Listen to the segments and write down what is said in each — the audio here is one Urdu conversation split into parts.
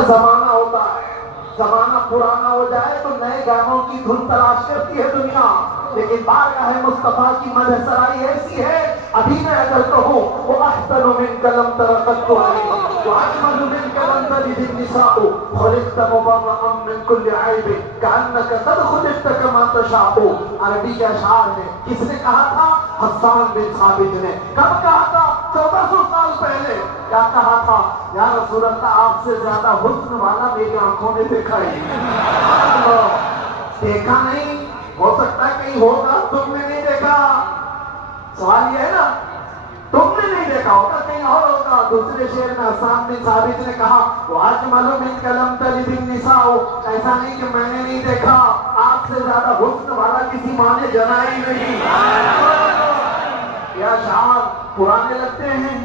زمانہ ہوتا ہے، زمانہ پرانا ہو جائے تو نئے گانوں کی دھن تلاش کرتی ہے دنیا، لیکن بارگاہ مصطفیٰ کی مدح سرائی ایسی ہے، ابھی میں اگر کہوں وہ احسن منک لم ترقت علیہ واجمل منک لم تلد النساء خلقت مبرئا من کل عیب کانک قد خلقت کما تشاء۔ عربی کے اشعار ہے، کس نے کہا تھا؟ حسان بن ثابت نے۔ کب کہا تھا؟ 1400 سال پہلے۔ کیا کہا تھا؟ یا رسول اللہ آپ سے زیادہ حسن والا میری آنکھوں نے دیکھا ہی دیکھا نہیں، ہو سکتا ہے کہیں ہوگا، تم نے نہیں دیکھا۔ سوال یہ ہے نا، تم نے نہیں دیکھا ہوگا، کہیں اور ہوگا۔ دوسرے شعر میں حسان بن ثابت نے کہا وَأَجْمَلُ مِنْكَ لَمْ تَلِدِ النِّسَاءُ، ایسا نہیں کہ میں نے نہیں دیکھا، آپ سے زیادہ حسن والا کسی ماں نے جنا ہی نہیں۔ یہ اشعار پرانے لگتے ہیں،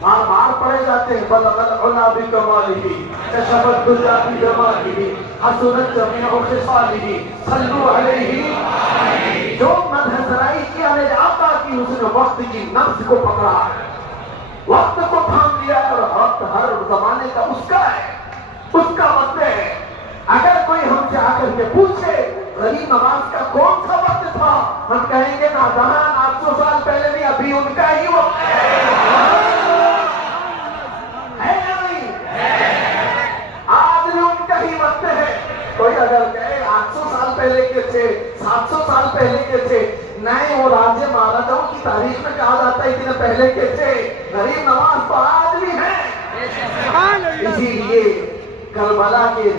بار بار پڑھے جاتے ہیں۔ بلغ العلا بکمالہ کشف الدجی بجمالہ حسنت جمیع خصالہ صلوا علیہ۔ جو مدح سرائی کی علیہ آقا کی، اس نے وقت کی نبض کو پکڑا ہے، وقت کو تھام لیا ہے، اور وقت ہر زمانے کا اس کا ہے، اس کا وقت ہے۔ اگر کوئی ہم سے آ کر کے پوچھے غریب نواز کا کون سا وقت تھا، ہم کہیں گے نادان 800 سال پہلے نہیں، ابھی ان کا ہی وقت ہے۔ آج بھی ان کا ہی وقت ہے۔ کوئی اگر کہے 800 سال پہلے کے تھے، 700 سال پہلے کے تھے، نہیں، وہ راجے مہاراجاؤں کی تاریخ میں کہا جاتا ہے اتنے پہلے کے تھے۔ غریب نواز تو آج بھی ہیں۔ اسی لیے کربلا کے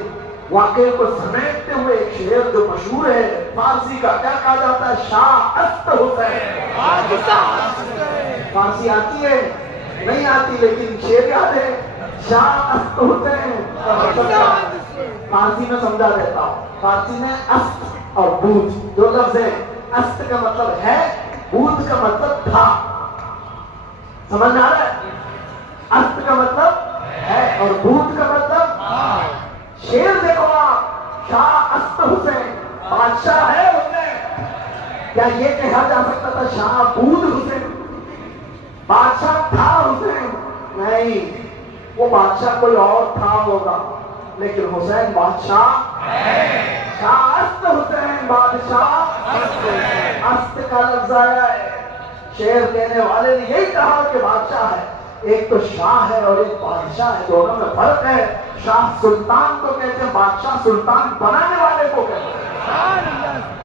واقعے کو سمیٹتے ہوئے ایک شعر جو مشہور ہے فارسی کا، کیا کہا جاتا ہے؟ شاہ است حسین۔ فارسی آتی ہے؟ نہیں آتی، لیکن شعر یاد ہے، شاہ است حسین۔ فارسی میں سمجھا دیتا ہوں۔ فارسی میں است اور بود دو لفظ ہیں۔ است کا مطلب ہے، بود کا مطلب تھا۔ سمجھ آ رہا ہے؟ است کا مطلب ہے اور بود کا مطلب شعر دیکھو آپ، شاہ است حسین، بادشاہ ہے حسین۔ کیا یہ کہا جا سکتا تھا شاہ بود حسین؟ بادشاہ تھا حسین؟ نہیں، وہ بادشاہ کوئی اور تھا ہوگا، لیکن حسین بادشاہ ہے۔ شاہ است حسین، بادشاہ است کا لفظ آیا ہے۔ شعر کہنے والے نے یہی کہا کہ بادشاہ ہے، ایک تو شاہ ہے اور ایک بادشاہ ہے، دونوں میں فرق ہے۔ شاہ سلطان کو کہتے ہیں، بادشاہ سلطان بنانے والے کو کہتے ہیں۔